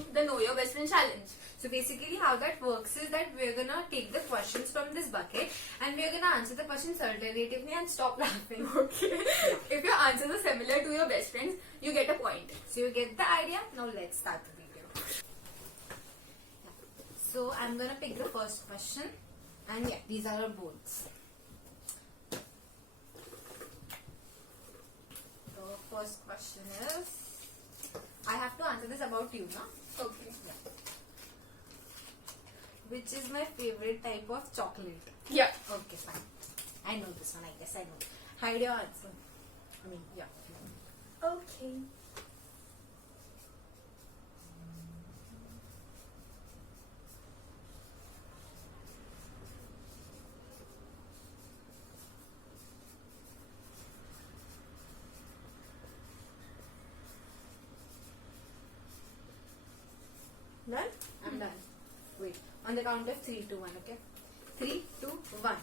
do the Know Your Best Friend challenge. So basically how that works is that we're gonna take the questions from this bucket and we're gonna answer the questions alternatively and stop laughing. Okay. If your answers are similar to your best friends, you get a point. So you get the idea? Now let's start the video. So I'm gonna pick the first question and yeah, these are our boards. The first question is, I have to answer this about you, no? Okay. Yeah. Which is my favorite type of chocolate? Yeah. Okay, fine. I know this one, I guess I know. Hide your answer. I mean, yeah. Okay. Done? I'm done. Wait. On the count of 3, 2, 1, okay? 3, 2, 1.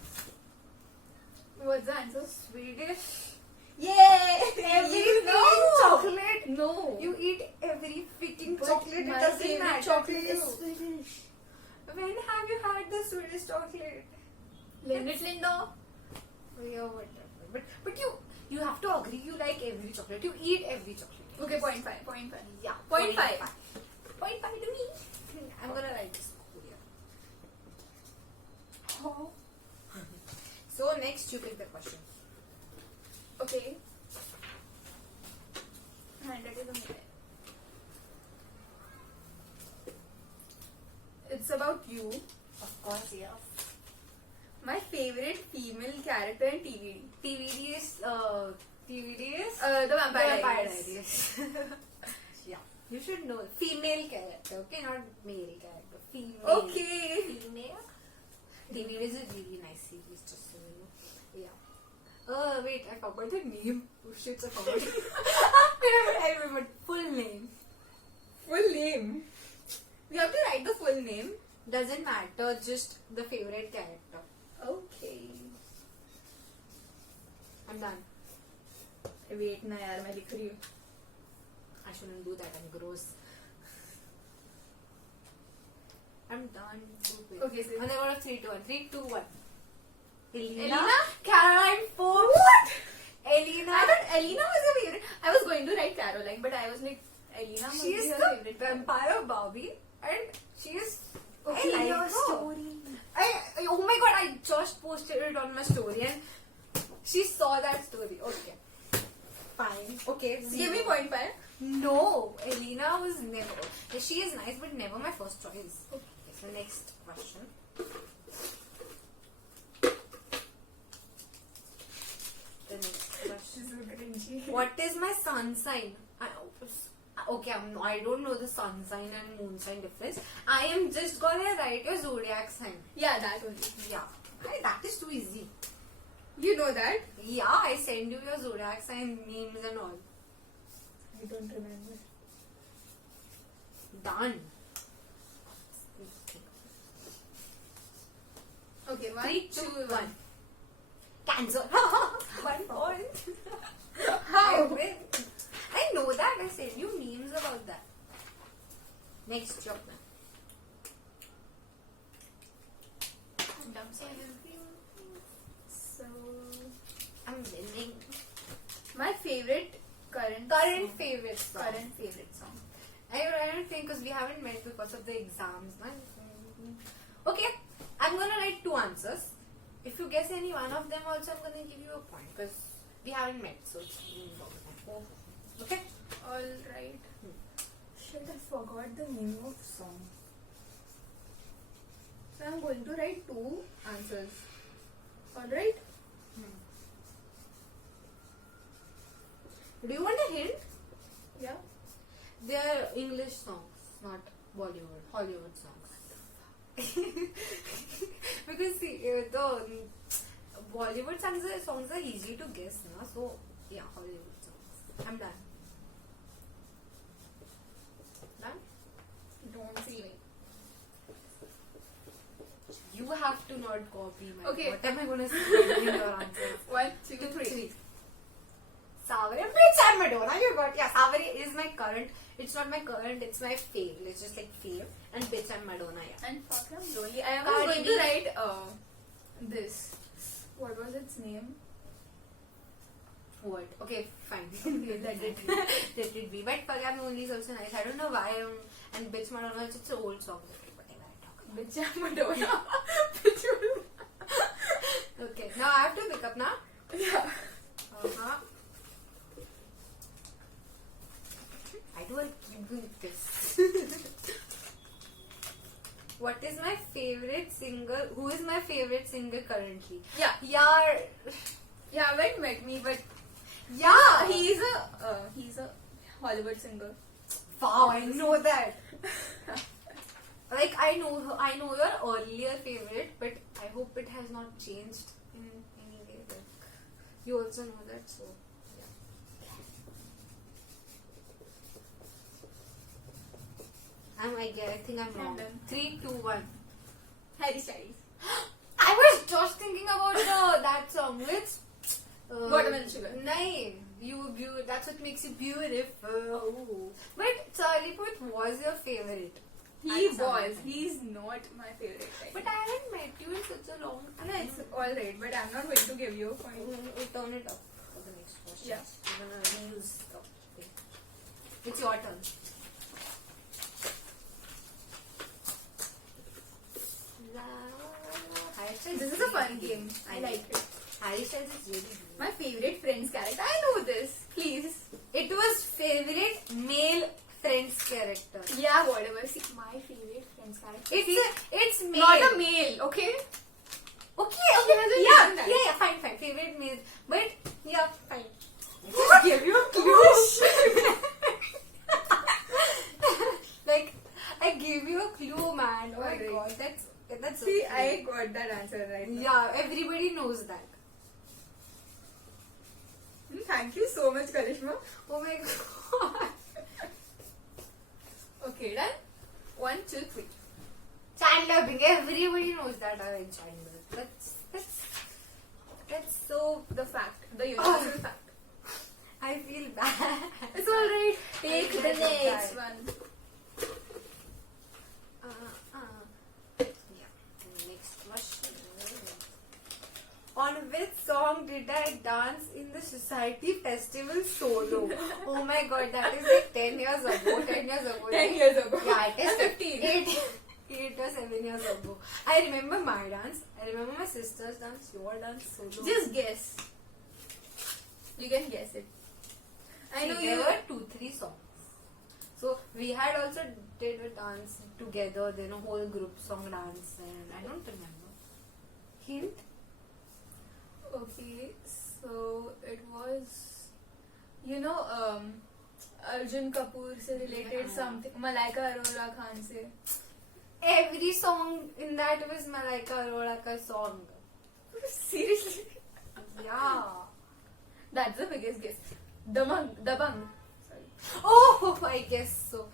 What's the answer? Swedish. Yay! Every No! chocolate. No. You eat every freaking But chocolate. It my doesn't favorite matter chocolate to you. is Swedish. When have you had the Swedish chocolate? Lindt Lindo. Yeah, whatever. But you have to agree you like every chocolate. You eat every chocolate. Okay, 0.5. 0.5. Yeah. 0.5. 0.5. 0.5 to me. I'm gonna write this here. Oh. So next you pick the question. Okay. And that is a minute. It's about you. Of course, yeah. My favorite female character in TVD. TVD is The Vampire Vampire Diaries. Diaries. Yeah, you should know. Female character, okay, not male character. Female. Okay. Female. TVD is a really nice series, just so you know. Yeah. Wait, I forgot the name. Oh shit, I forgot. I remember full name. Full name. We have to write the full name. Doesn't matter, just the favorite character. Okay. I'm done. Wait, na yaar, मैं लिख रही हूँ. I shouldn't do that. I'm gross. I'm done. Okay, so- And I got a 3, 2, 1. 3, 2, 1. Elena? Caroline Forbes. What? Elena. I thought Elena was her favorite. I was going to write Caroline, but I was like, Elena must She be is her the favorite. vampire Barbie, and she is. Okay, I like your her. story. Oh my god! I just posted it on my story, and she saw that story. Okay, fine. Okay, Give me 0.5. No, Elena was never. She is nice, but never my first choice. Okay, so next question. The next question. She's so cringy. What is my sun sign? I don't know the sun sign and moon sign difference. I am just gonna write your zodiac sign. Yeah, that only. Yeah, that is too easy. You know that? Yeah, I send you your zodiac sign memes and all. I don't remember. Done. Okay, 1, 3, 2, 1. Cancer. 1 point. How? I win. I know that. I send you memes about that. Next job. So, I'm winning. my favorite current Current song. favorite song. Current favorite song. I don't think because we haven't met because of the exams. Okay, I'm gonna write 2 answers. If you guess any one of them, also I'm gonna give you a point because we haven't met. So it's okay. Alright. Shit, I forgot the name of song. So I'm going to write 2 answers. Alright? Do you want a hint? Yeah. They are English songs, not Bollywood, Hollywood songs. Because see, the Bollywood songs are easy to guess, na? So yeah, Hollywood songs. I'm done. Done? Don't see me. You have to not copy my. Okay. What am I gonna say in your answer? 1, 2, 2, 3. 3. Savare, bitch, I'm Madonna. You got yeah, Saveri is my current. It's not my current, it's my fave. It's just like fave. And bitch, I'm Madonna, yeah. And fuck, I'm lonely. I was Cardi going B. to write this. What was its name? What? Okay, fine. Okay, let it be. Let it be. But fuck, I'm lonely is also nice. I don't know why and bitch, Madonna, it's just an old song. Whatever I talk about. Bitch, I'm Madonna. Bitch, Okay, now I have to pick up now. yeah. Uh-huh. Why do I keep doing this? What is my favorite singer? Who is my favorite singer currently? Yeah. Yeah. Yeah, haven't met me, but Yeah. he's a Hollywood singer. Wow, I know that. Like I know your earlier favorite, but I hope it has not changed in any way. Like you also know that, so yeah. I think I'm wrong. Random. 3, 2, 1. Harry Styles. I was just thinking about that song. It's Watermelon Sugar. Nahin, that's what makes you beautiful. But Charlie Puth was your favorite. He At some was. point. He's not my favorite. But I haven't met you in such a long time. no, it's alright, but I'm not going to give you a point. We'll turn it up for the next question. Yeah. We're gonna reuse the thing. It's your turn. Harry Styles This is a fun game. I like it. Harry Styles is really good. My favorite Friends character. I know this. Please. It was favorite male Friends character. Yeah, whatever. See, my favorite Friends character. It's male. Not a male, okay? Okay. hasn't Yeah, done that. yeah, fine. Favorite male. But, yeah, fine. Just give you a clue. Like, I gave you a clue, man. Oh my Alright. god, that's See, okay. I got that answer right now. Yeah, everybody knows that. Thank you so much, Karishma. Oh my god. Okay, done? 1, 2, 3. Chandler Bing. Everybody knows that I like Chandler. That's so. The fact. The universal fact. I feel bad. It's alright. Take I the feel next bad. one. Yeah. Next question. On which song did I dance in the society festival solo? Oh my god, that is like 10 years ago. 10 years ago. 10 years ago. Yeah, it is 15. 8 or 7 years ago. I remember my dance. I remember my sister's dance. Your dance solo. Just guess. You can guess it. I know there you. were 2-3 songs. So we had also did a dance together, then a whole group song dance, and I don't remember. Hint? Okay, so it was, Arjun Kapoor se related something, Malaika Arora Khan se. Every song in that was Malaika Arora ka song. Seriously? Yeah. That's the biggest guess. Dabang. Sorry. Oh, I guess so.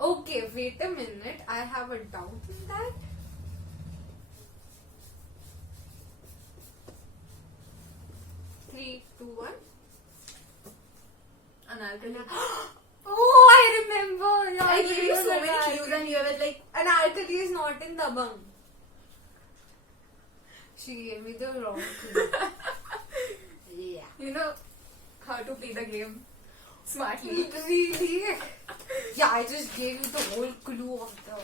Okay, wait a minute. I have a doubt in that. Three, two, one. Anarkali. Oh, I remember. Yeah, I gave you so remember many that. clues and you were like, Anarkali is not in Dabang. She gave me the wrong clue. Yeah. you know how to play the game smartly. Really? Yeah, I just gave you the whole clue of the.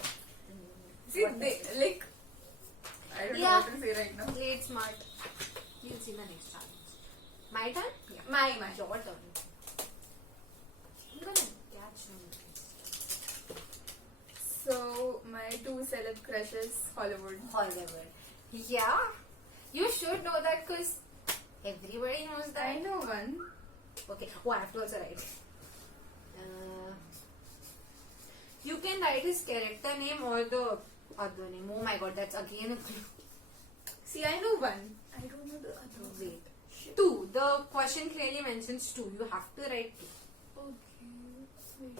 See, I don't know Yeah. what to say right now. Played smart. You'll see the next challenge. My turn? Yeah. My. Your turn. I'm gonna catch you. So, my 2 celeb crushes, Hollywood. Hollywood. Yeah. You should know that because everybody knows that. I know one. Okay. Oh, I have to also write. You can write his character name or the other name. Oh my god, that's again a clue. See, I know one. I don't know the other one. Wait. 2. The question clearly mentions 2. You have to write 2. Okay, wait.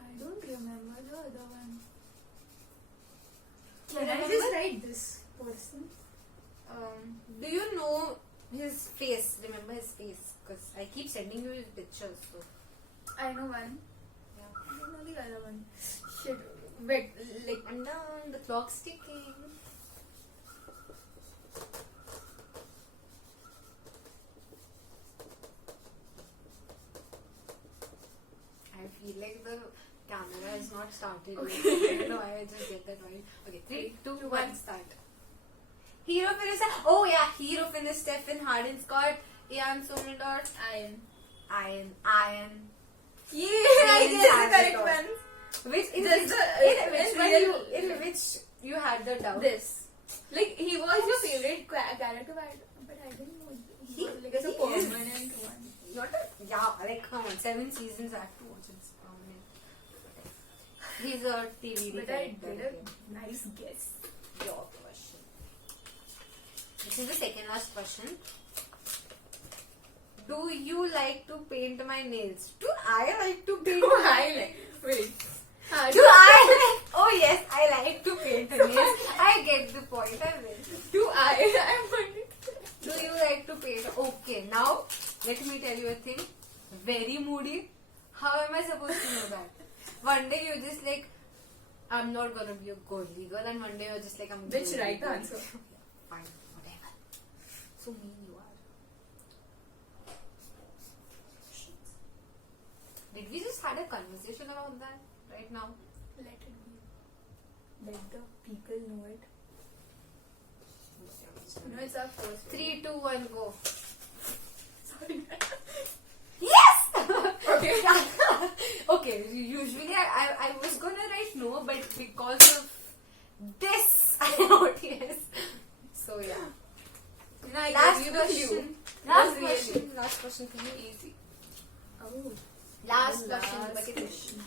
I don't remember the other one. Can I Remember? just write this person? Do you know his face? Remember his face? because I keep sending you pictures. So I know one. yeah. I don't know the other one. Shit. Wait, like, And down the clock's ticking. I feel like the camera has not started. Okay. I don't know why I just get that right. Okay, 3, 2, 1, start. Hero finish. Oh yeah, hero finish. Stephen Harden, Scott, Ian Somerdorf, Ian. yeah, I guess the correct Ian one. Which in Just which, the- in which you had the doubt. This. Like, he was your favorite character, but I didn't know he was like as a He is. permanent one. Not a, yeah, like come on, 7 seasons I have to watch it. He's a TV But I character. did a nice guess. Your question. This is the second last question. Do you like to paint my nails? Do I like to paint? Do my I like? Wait. Do I like? Oh yes, I like to paint the nails. I get the point. I will. Do I? I'm wondering. Do you like to paint? Okay, now let me tell you a thing. Very moody. How am I supposed to know that? One day you're just like, I'm not gonna be a girly girl, and one day you're just like, I'm. Which girly right girl. answer? Fine, whatever. So mean you are. Did we just had a conversation about that right now? Let it be. Let the people know it. No, it's our first. 3, 2, 1, go. Sorry. Yes! Okay. Okay, usually I was gonna write no, but because of this, I wrote yes. So yeah. And I Last gave you the clue. question. Last question. Last question for you. Easy. Oh. Last The question. last Bucket list. question.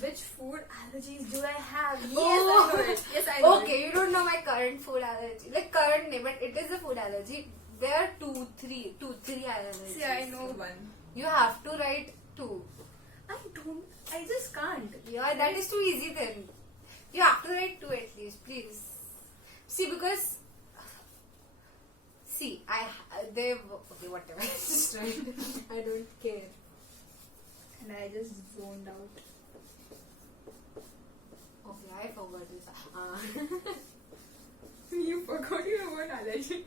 Which food allergies do I have? Yes, Oh. I know it. Yes, I know Okay, you don't know my current food allergy. Like current name, but it is a food allergy. There are two, three allergies. it. See, I know one. You have to write 2. I just can't. Yeah, that is too easy then. You have to write 2 at least, please. See, because okay, whatever. Just write. I don't care. And I just zoned out. Okay, I forgot this. You forgot your own allergy.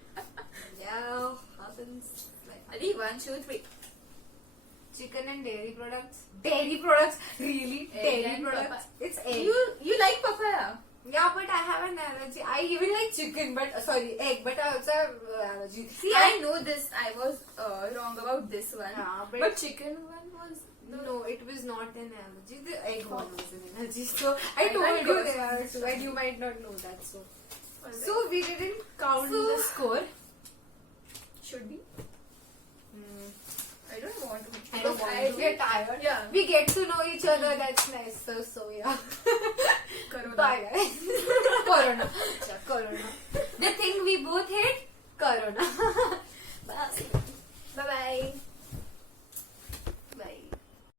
Yeah, happens. Like, Ali, 1, 2, 3. chicken and dairy products. Dairy products? Really? Egg Dairy and products? papaya. It's egg. You like papaya? Yeah, but I have an allergy. I even like chicken, but sorry, egg, but I also have allergy. See, I know this. I was wrong about this one. Yeah, but chicken one was no, it was not an allergy. The egg one was an allergy. So I I told like you those there, ones. so and you might not know that. So was so we didn't count So- the score. should be. Hmm. I don't want to. I don't want to get tired. Yeah. We get to know each other. That's nice. So yeah. Corona. Bye guys. Corona. Corona.